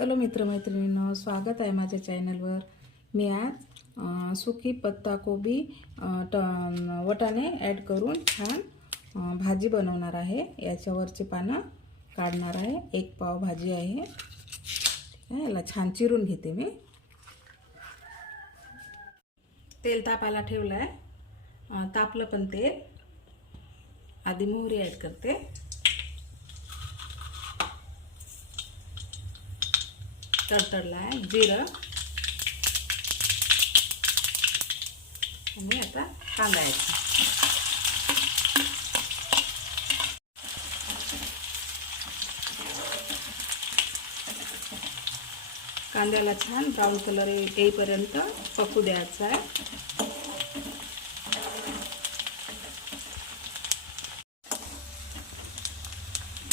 Hello मित्रमैत्रिणींनो स्वागत आहे माझ्या चॅनलवर. मी आज सुकी पत्ता कोबी ट वटाणे ॲड करून छान भाजी बनवणार आहे. याच्यावरची पानं काढणार आहे. एक पाव भाजी आहे. याला छान चिरून घेते मी. तेल तापायला ठेवलं आहे तापलं पण तेल. आधी मोहरी ॲड करते. तडतडला आहे जिरं. आणि आता कांदा यायचा कांद्याला छान ब्राऊन कलर येईपर्यंत पकू द्यायचा आहे.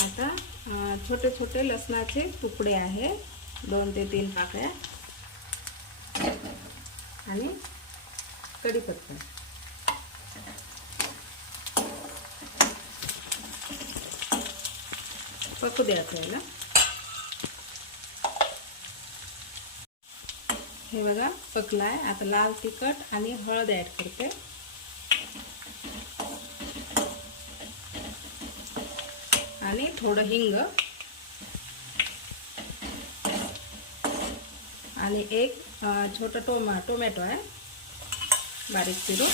आता छोटे छोटे लसणाचे तुकडे आहे दोन ते तीन पाकळ्या. आणि कढीपत्ता. पकू द्यायचं याला हे बघा पकला आहे आता लाल तिखट आणि हळद ॲड करते. आणि थोडं हिंग. आणि एक छोटं टोमा टोमॅटो आहे. बारीक चिरून.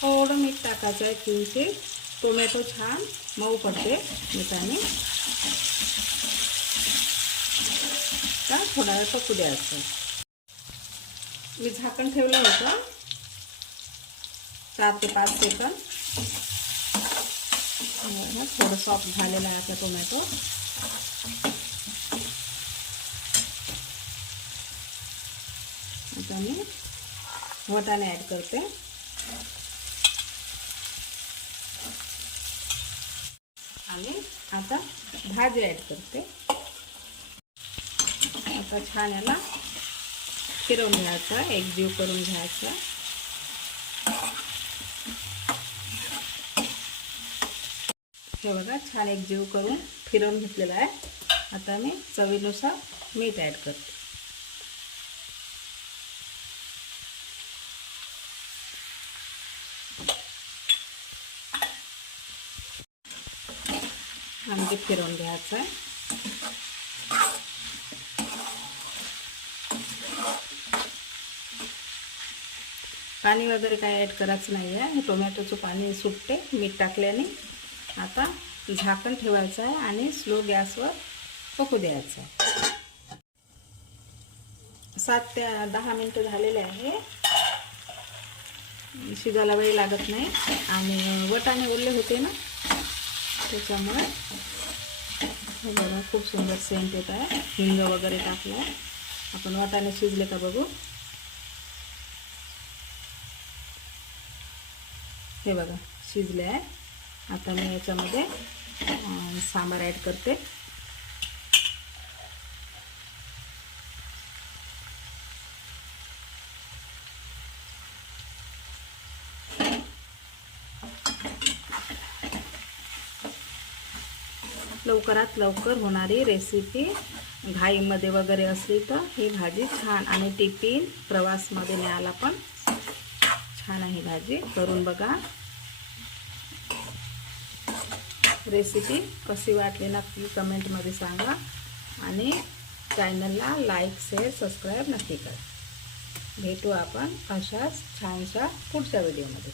थोडं मीठ टाकायचं आहे चिंचे टोमॅटो छान मऊ पडते मिठाने. का थोडा वेळ पकू द्यायचं. मी झाकण ठेवलं होतं. चार ते पाच सेकंद. थोडं सॉफ्ट झालेला आहे आपला टोमॅटो आता मी वटाणे ॲड करते. आणि आता भाजी ॲड करते. आता छान याला फिरवून घ्यायचं एकजीव करून घ्यायचं. हे बघा छान एक जीव करून फिरवून घेतलेला आहे. आता मी चवीनुसार मीठ ॲड करते. आणखी फिरवून घ्यायचं आहे. पाणी वगैरे काय ॲड करायचं नाही आहे टोमॅटोचं पाणी सुटते मीठ टाकल्याने. आता झाकण ठेवायचं आहे आणि स्लो गॅसवर पकू द्यायचं आहे. सात ते दहा मिनटं झालेले आहे. शिजायला वेळ लागत नाही. आणि वटाणे ओरले होते ना? त्याच्यामुळे हे बघा खूप सुंदर सेंट येत आहे. हिंग वगैरे टाकलं आहे आपण वाटाणे शिजले का बघू? हे बघा शिजले आहे. आता मी याच्यामध्ये सांबार ॲड करते. लवकरात लवकर होणारी रेसिपी घाईमध्ये वगैरे असली तर ही भाजी छान. आणि टिफिन प्रवासमध्ये न्यायला पण छान आहे भाजी. करून बघा. रेसिपी कशी वाटली नक्की कमेंटमध्ये सांगा. आणि चॅनलला लाईक शेअर सबस्क्राईब नक्की करा. भेटू आपण अशाच छानशा पुढच्या व्हिडिओमध्ये.